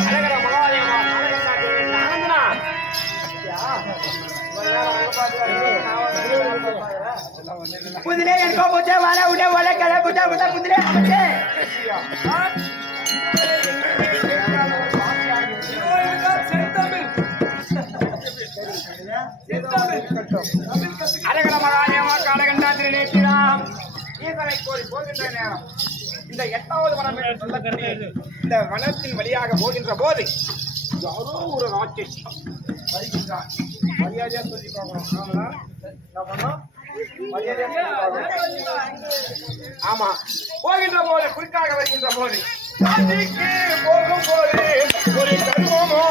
அழகர மகாதேவா போச்சே வர விட வர கல குட்ட குட்ட புதிலே போச்சே. அழகர மகாதேவா காலகண்டாத்திரி நேற்றிராம் ஈசனை கோரி போகின்ற நேரம். இந்த எட்டாவது வனம் என்று சொல்லக்கூடிய இந்த வனத்தின் வழியாக போகின்ற போது யாரோ ஒரு ராட்சசி வருகின்றார். மரியாதையா சொல்லி பார்க்கணும். ஆமா. போகின்ற போது குறுக்காக வருகின்ற போது போகும் போது ஒரு கருவமோ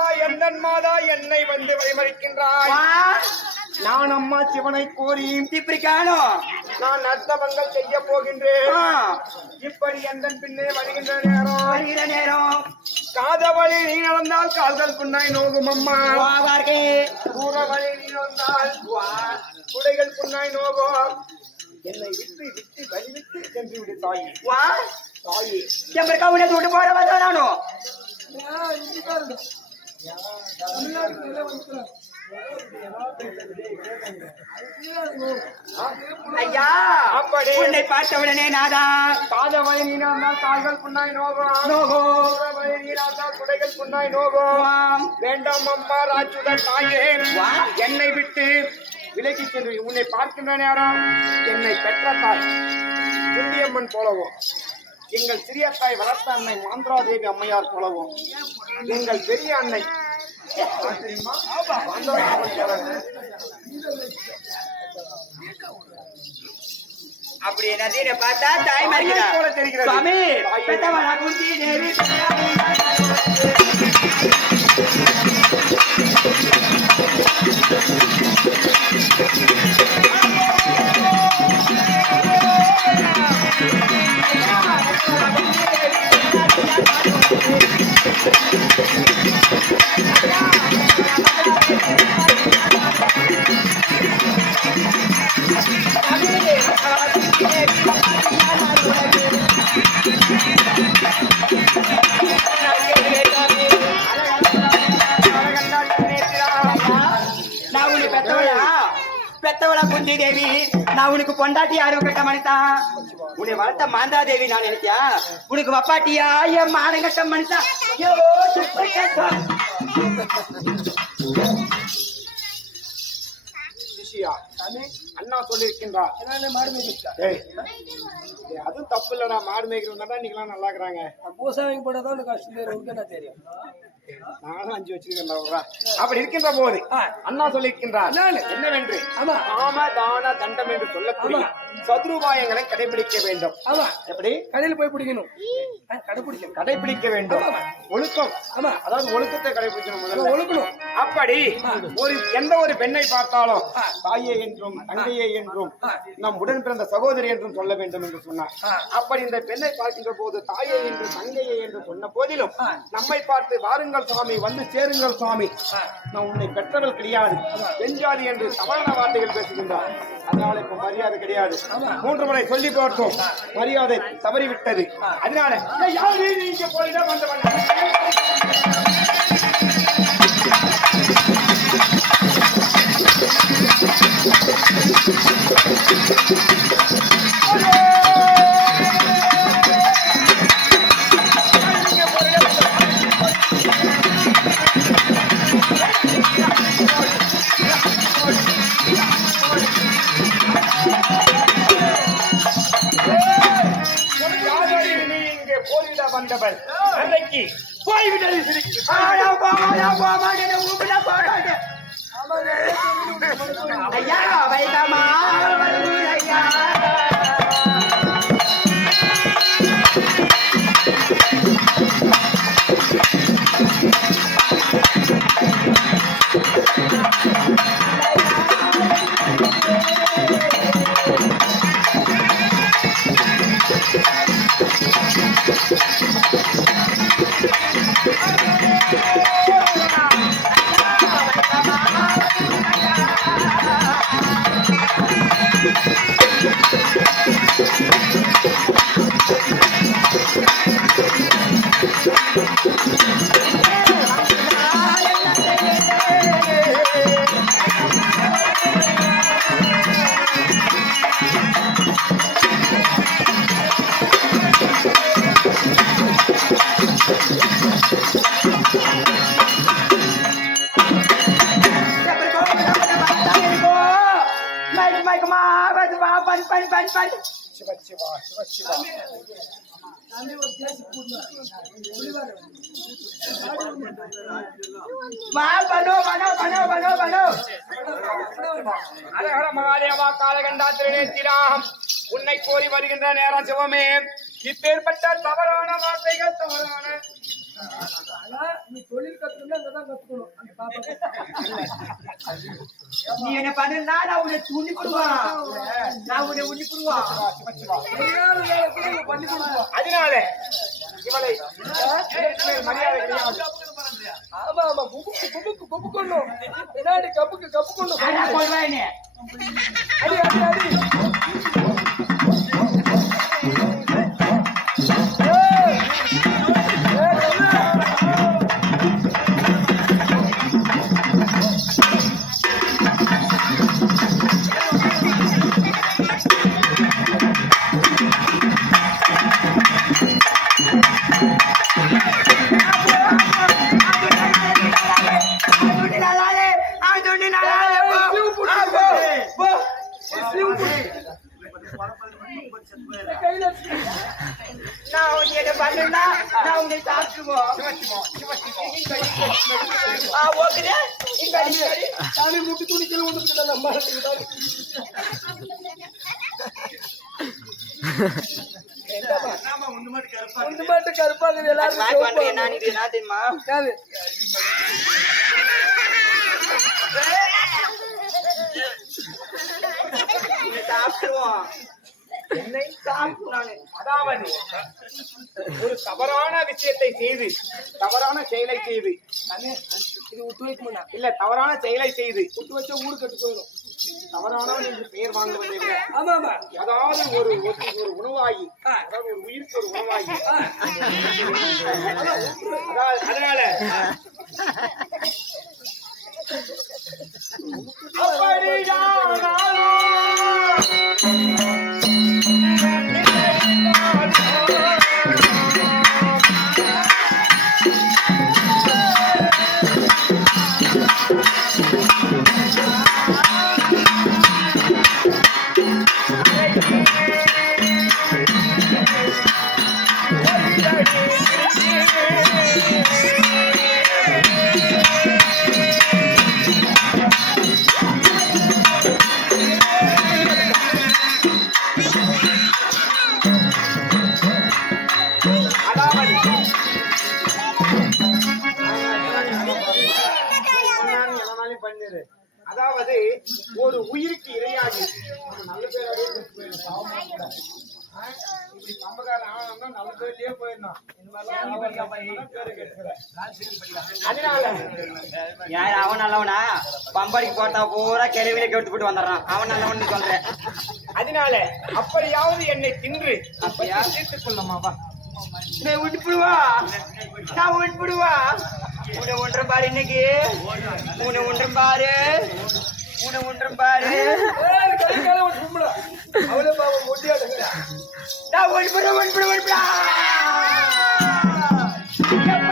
ஏனம்மா எந்தன் மாதா என்னை வந்து வழிமறிக்கின்றாய் நான் அம்மா சிவனை கோரி இப்படி நான் அர்த்தவங்கள் செய்ய போகின்றேன். இப்படி எந்தன் பின்னே வருகின்ற நேரம் வருகிற நேரம் காத வழி நீ நடந்தால் கால்கள் புண்ணாய் நோகும் அம்மா. தூர வழி நீ நடந்தால் வா- குடைகள் புண்ணாய் நோகும். என்னை விட்டு விட்டு வழி விட்டு சென்று விடு தாயே. வா. தாயே. எம்பருக்கா உன்னை தூட்டு போட வந்தா நானும் ஐயா அப்படி. உன்னை பார்த்த உடனே நாதா. காத வழி நீ நடந்தால் கால்கள் புண்ணாய் நோகும். நோகோ வழி நீ நடந்தால் குடைகள் புண்ணாய் நோகும். வேண்டாம் அம்மா ராட்சுத தாயே. என்னை விட்டு விலகி சென்று உன்னை பார்க்கின்ற நேரம் என்னை பெற்ற தாய். குண்டியம்மன் போலவும். எங்கள் சிறிய தாய் வளர்த்த அன்னை மாந்திராதேவி அம்மையார் போலவும். எங்கள் பெரிய அன்னை அப்படி என்ன பார்த்தா தாய் தெரிகிறது. சுவாமி குந்தி தேவி பெத்தவளா குந்தி தேவி நான் உனக்கு பொண்டாட்டி யாரும் கட்ட மனிதான் உன்னை வளர்த்த மாந்தா தேவி நான் நினைச்சா உனக்கு வப்பாட்டியா? என் ஐயோ சுப்பர் கேட்டா. சிஷியா அண்ணா சொல்லியிருக்கின்றார். அதுவும் தப்பு இல்லடா மாடு மேய்க்கிறவங்க தான் இன்னைக்கெல்லாம் நல்லா இருக்கிறாங்க. பூசாவிங்க போட்டதான் உனக்கு கஷ்டம் தெரியும்? நானும் அஞ்சு வச்சிருக்கேன் அப்படி இருக்கின்ற போது. அண்ணா சொல்லியிருக்கின்றார். என்னவென்று ஆமா. காம தான தண்டம் என்று சொல்லக்கூடிய. சதுருபாயங்களை கடைபிடிக்க வேண்டும் எப்படி கடையில போய் பிடிக்கணும் ஆ, கடைப்பிடிக்கணும். கடைபிடிக்க வேண்டும். ஒழுக்கம். ஆமா. அதாவது ஒழுக்கத்தை கடைபிடிக்கணும் முதல்ல. ஒழுக்கணும். அப்படி ஒரு எந்த ஒரு பெண்ணை பார்த்தாலும். தாயே என்றும் தங்கையே என்றும். நம் உடன் பிறந்த சகோதரி என்றும் சொல்ல வேண்டும் என்று சொன்னார். அப்படி இந்த பெண்ணை பார்க்கின்ற போது தாயே என்று தங்கையே என்று சொன்ன போதிலும். நம்மை பார்த்து வாருங்கள் சுவாமி வந்து சேருங்கள் சுவாமி. நான் உன்னை பெற்றவள் கிடையாது. பெண்ஜாதி என்று சமான வார்த்தைகள் பேசுகின்றார். அதனால இப்ப மரியாதை கிடையாது. மூன்று முறை சொல்லி பார்த்தோம். மரியாதை தவறிவிட்டது. அதனால யாரு நீங்க இங்க போயிதான் வந்தவன் போய்விட்டது சிரிக்கு ஐயா வைதமா ஐயா. அழகர மகாதேவா காலகண்டா திருநேத்திராம் உன்னை கோரி வருகின்ற நேரம் சிவமே. இப்பேற்பட்ட தவறான வார்த்தைகள் தவறான. நீ தொழில் கத்துக்கணும். அந்த பாப்பா. நீ என்ன பண்ணுனா நான் உன்னை துணி போடுவான் நான் உன்னை உண்ணி போடுவான் சிவ சிவா தெரியாத வேலை கூட இங்க பண்ணி கொடுப்போம் அதனால இவளை மரியாதை கிடையாது ஆமா ஆமா குபுக்கு குபுக்கு குபுக்கணும் பின்னாடி கப்புக்கு கப்புக்கணும் ஆனா கொள்வா என்ன அடி அடி அடி. துணிக்கல ஒன்று ஒன்று மட்டும் கருப்பாங்க எல்லாரும் என்ன இது என்ன தெரியுமா சாப்பிடுவோம் அதாவது ஒரு தவறான விஷயத்தை செய்து தவறான செயலை செய்து இது மாட்டா. இல்ல தவறான செயலை செய்து விட்டு வச்சா ஊரு கட்டு போயிடும். தவறானவன் என்று பெயர் வாங்குவதை விட ஆமா ஆமா. ஏதாவது ஒரு ஒரு- ஒரு உணவாகி. அதாவது ஒரு உயிருக்கு ஒரு உணவாகி அதனால. அப்படியானாலும் யார் அவன் நல்லவனா? பம்படிக்கு போட்டா பூரா கிளவில கெடுத்து போட்டு வந்துடுறான். அவன் நல்லவன் சொல்றேன் அதனால அப்படியாவது என்னை தின்று. அப்படியா? தீர்த்துக் கொள்ளமாவா விட்டுப்புடுவா நான் விட்டுப்புடுவா உன்னை ஒன்றும் பாரு இன்னைக்கு. உன்னை ஒன்றும் பாரு. உன்னை ஒன்றும் பாரு. பாவம் நான் ஒன்பது ஒன்பது ஒன்பதா எப்படி திம்பேனையா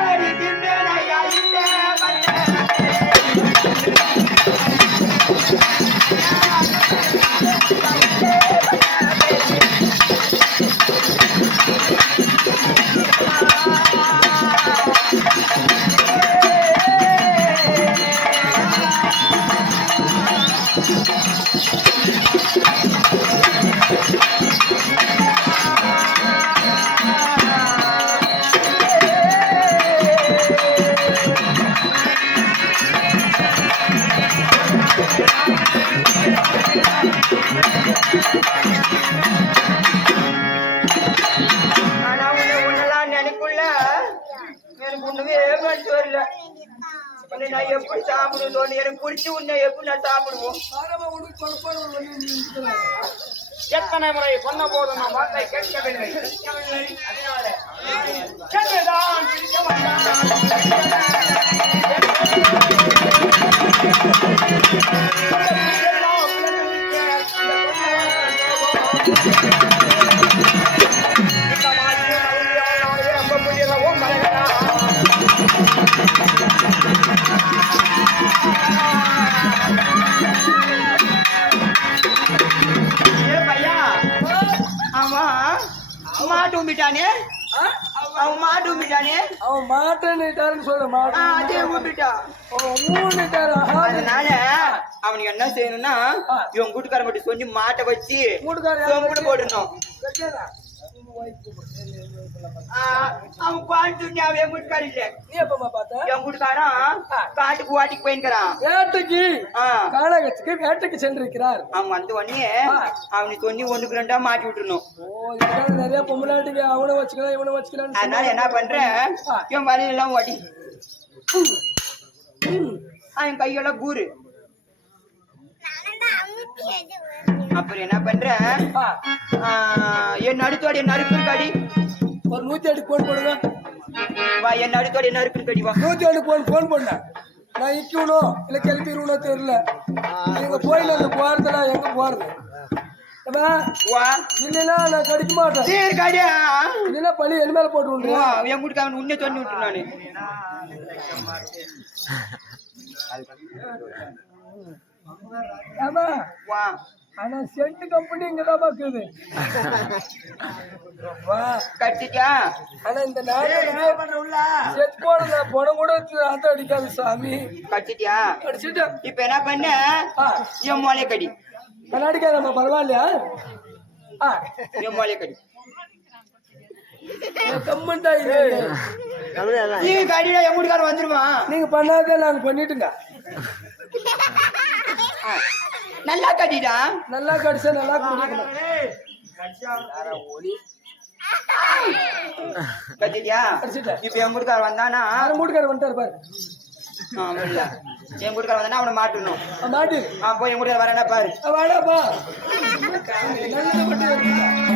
உன்னை நான் எப்படி சாப்பிடுதோ எனக்கு பிடிச்சி உன்னை எப்படி நான் சாப்பிடுவோம் எத்தனை முறை சொன்ன போதும் நான் வார்த்தை கேட்கவில்லை அதனால சென்றுதான் பிடிக்க மாட்டான். மாட்டு உம்பிட்டானே? அவன் மாட்டு உம்பிட்டானே? அவன் மாட்டேன்னுட்டாருன்னு சொல்ல ஆ, மாட்டேன் அதே உம்பிட்டான் ஊன்னுட்டாரு அதனால அவனுக்கு என்ன செய்யணும்னா இவன் கூட்டுக்காரன் மட்டும் சொல்லி மாட்டை வச்சு கூட்டுக்காரன் ஆ, அவன் குவான்ட்டு அவன் என் கூட்டுக்காரன் இல்ல. நீ எப்பமா பார்த்த? என் கூட்டுக்காரன் காட்டுக்கு வாட்டிக்கு போயிருக்கிறான். வேட்டைக்கு ஆ, கானகத்துக்கு வேட்டைக்கு சென்றிருக்கிறார். அவன் வந்த உடனே அவனுக்கு சொல்லி ஒண்ணுக்கு ரெண்டா மாட்டி இதுக்காக நிறைய பொம்பளாட்டிக்கு அவனை வச்சுக்கலாம் இவனை வச்சுக்கலாம்னு அதனால என்ன பண்றேன் இவன் வலையில எல்லாம் ஓட்டி அவன் கையெல்லாம் கூறு. அப்புறம் என்ன ஆ, என் நடுத்தோட என் நறுக்கு கடி ஒரு நூத்தி எட்டு போன் போடுங்க. வா என் நடுத்தோட என் நறுக்கு கடி வா நூத்தி எட்டு போன் போன் பண்ணேன் நான் இக்கணும் இல்ல கிளம்பிடணும் தெரியல. எங்க கோயில அந்த நான் எங்க வா. இல்லைன்னா நான் கடிக்க மாட்டேன். சரி கடியா இல்லைன்னா பழி என் மேல போட்டு வா விட்டுருவேன் என் கூட்டுக்கு அவன் உன்னை சொல்லி விட்டு நானு. ஆமா வா. ஆனா சென்ட் கம்பெனி இங்கதான் பாக்குது கட்டிட்டியா? ஆனா இந்த செட் போன பணம் கூட அடிக்காது சாமி. கட்டிட்டியா? அடிச்சுட்டு. இப்ப என்ன பண்ண? என் மோளை கடி. நான் அடிக்காதம்மா பரவாயில்லையா? ஆ. என் மோளை கடி. நீங்க பண்ணாதே நான் பண்ணிட்டுங்க. நல்லா கட்டிடா. நல்லா கடிச்சா நல்லா குடிக்கணும். கட்டிட்டியா? இப்ப என் கூட்டுக்காரன் வந்தானா? யாரும் மூட்டுக்கார வந்துட்டாரு பாரு. ஆ, இல்ல என் கூட்டுக்காரன் வந்தானா அவனை மாட்டணும். மாட்டு. ஆ போய் என் கூட்டுக்காரன் வரேன்னா பாரு. வாடாப்பா.